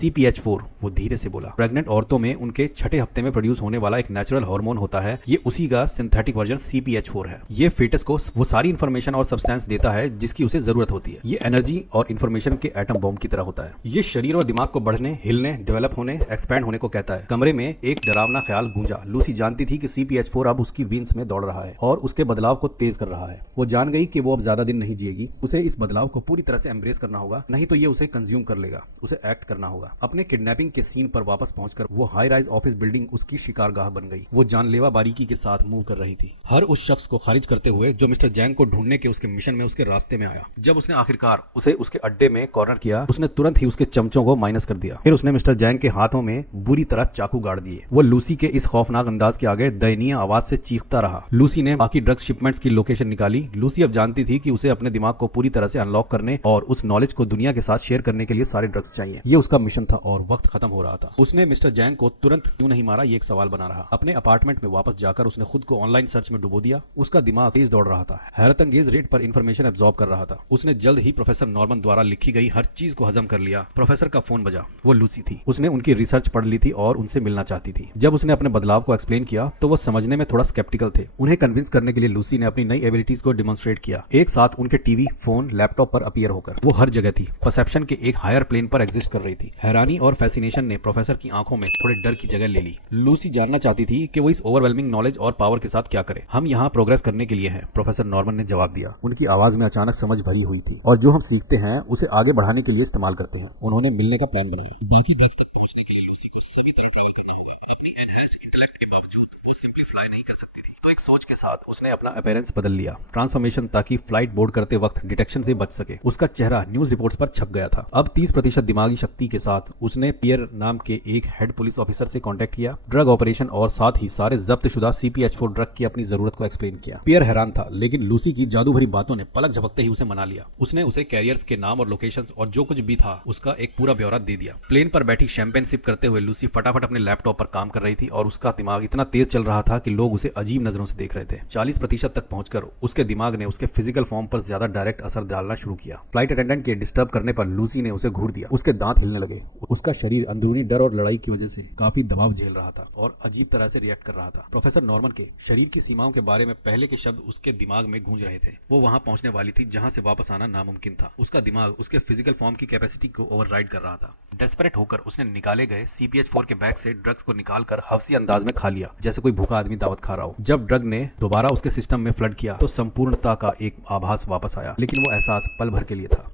CPH4। वो धीरे से बोला। प्रेग्नेंट औरतों में उनके छठे हफ्ते में प्रोड्यूस होने वाला एक नेचुरल हार्मोन होता है, ये उसी का सिंथेटिक वर्जन CPH4 है। ये फेटस को वो सारी इंफॉर्मेशन और सब्सटेंस देता है जिसकी उसे जरूरत होती है। ये एनर्जी और इंफॉर्मेशन के एटम बॉम्ब की तरह होता है। ये शरीर और दिमाग को बढ़ने, हिलने, डेवलप होने, एक्सपैंड होने को कहता है। कमरे में एक डरावना ख्याल गूंजा। लूसी जानती थी कि CPH4 अब उसकी वीन्स में दौड़ रहा है और उसके बदलाव को तेज कर रहा है। वो जान गई कि वो अब ज्यादा दिन नहीं जिएगी। उसे इस बदलाव को पूरी तरह से एम्ब्रेस करना होगा, नहीं तो ये उसे कंज्यूम कर लेगा। उसे एक्ट करना होगा। अपने किडनैपिंग के सीन पर वापस पहुंचकर वो हाई राइज ऑफिस बिल्डिंग उसकी शिकारगाह बन गई। वो जानलेवा बारीकी के साथ मूव कर रही थी, हर उस शख्स को खारिज करते हुए जो मिस्टर जैंग को ढूंढने के उसके मिशन में उसके रास्ते में आया। जब उसने आखिरकार उसे उसके अड्डे में कॉर्नर किया, उसने तुरंत ही उसके चमचों को माइनस कर दिया। फिर उसने मिस्टर जैंग के हाथों में बुरी तरह चाकू गाड़ दिए। वो लूसी के इस खौफनाक अंदाज के आगे दयनीय आवाज से चीखता रहा। लूसी ने बाकी ड्रग्स शिपमेंट्स की लोकेशन निकाली। लूसी अब जानती थी कि उसे अपने दिमाग को पूरी तरह से अनलॉक करने और उस नॉलेज को दुनिया के साथ शेयर करने के लिए सारे ड्रग्स चाहिए। ये उसका मिशन था और वक्त खत्म हो रहा था। उसने मिस्टर जैंग को तुरंत क्यों नहीं मारा, ये एक सवाल बना रहा। अपने अपार्टमेंट में वापस जाकर उसने खुद को ऑनलाइन सर्च में डुबो दिया। उसका दिमाग तेज दौड़ रहा था, हैरतअंगेज रेट पर इंफॉर्मेशन एब्जॉर्ब कर रहा था। उसने जल्द ही प्रोफेसर नॉर्मन द्वारा लिखी गई हर चीज को हजम कर लिया। प्रोफेसर का फोन बजा। वो लूसी थी। उसने उनकी रिसर्च पढ़ ली थी और उनसे मिलना चाहती थी। जब उसने अपने बदलाव को एक्सप्लेन किया तो वो समझने में थोड़ा स्केप्टिकल थे। उन्हें कन्विंस करने के लिए लूसी ने अपनी नई एबिलिटीज को डिमॉन्स्ट्रेट किया, एक साथ उनके टीवी, फोन, लैपटॉप पर अपीयर होकर। वो हर जगह थी, परसेप्शन के एक हायर प्लेन पर एग्जिस्ट कर रही थी। हैरानी और फैसिनेशन ने प्रोफेसर की आंखों में थोड़े डर की जगह ले ली। लूसी जानना चाहती थी कि वो इस ओवरवेलमिंग नॉलेज और पावर के साथ क्या करे। हम यहाँ प्रोग्रेस करने के लिए हैं, प्रोफेसर नॉर्मन ने जवाब दिया। उनकी आवाज में अचानक समझ भरी हुई थी। और जो हम सीखते हैं उसे आगे बढ़ाने के लिए इस्तेमाल करते हैं। उन्होंने मिलने का प्लान बनाया। बाकी ड्रग्स तक पहुंचने के लिए लूसी को सभी तरह ट्रैवल करना होगा। अपनी एनहांस्ड इंटेलेक्ट के बावजूद वो सिंपली फ्लाई नहीं कर सकती थी। तो एक सोच के साथ उसने अपना अपीयरेंस बदल लिया, ट्रांसफॉर्मेशन, ताकि फ्लाइट बोर्ड करते वक्त डिटेक्शन से बच सके। उसका चेहरा न्यूज रिपोर्ट्स पर छप गया था। अब 30% दिमागी शक्ति के साथ उसने पियर नाम के एक हेड पुलिस ऑफिसर से कांटेक्ट किया, ड्रग ऑपरेशन और साथ ही सारे जब्तशुदा CPH4 ड्रग की अपनी जरूरत को एक्सप्लेन किया। पियर हैरान था, लेकिन लूसी की जादू भरी बातों ने पलक झपकते ही उसे मना लिया। उसने उसे कैरियर्स के नाम और लोकेशंस और जो कुछ भी था उसका एक पूरा ब्यौरा दे दिया। प्लेन पर बैठी शैंपेन सिप करते हुए लूसी फटाफट अपने लैपटॉप पर काम कर रही थी और उसका दिमाग इतना तेज चल रहा था कि लोग उसे अजीब नजरों से देख रहे थे। 40% तक पहुंचकर उसके दिमाग ने उसके फिजिकल फॉर्म पर ज्यादा डायरेक्ट असर डालना शुरू किया। फ्लाइट अटेंडेंट के डिस्टर्ब करने पर लूसी ने उसे घूर दिया। उसके दांत हिलने लगे। उसका शरीर अंदरूनी डर और लड़ाई की वजह से काफी दबाव झेल रहा था और अजीब तरह से रिएक्ट कर रहा था। प्रोफेसर नॉर्मन के शरीर की सीमाओं के बारे में पहले के शब्द उसके दिमाग में गूंज रहे थे। वो वहां पहुंचने वाली थी जहां से वापस आना नामुमकिन था। उसका दिमाग उसके फिजिकल फॉर्म की कैपेसिटी को ओवरराइड कर रहा था। डेस्परेट होकर उसने निकाले गए CPH4 के बैग से ड्रग्स को निकालकर हवसी अंदाज में खा लिया, जैसे कोई भूखा आदमी दावत खा रहा हो। जब ड्रग ने दोबारा उसके सिस्टम में फ्लड किया तो संपूर्णता का एक आभास वापस आया, लेकिन वो एहसास पल भर के लिए था।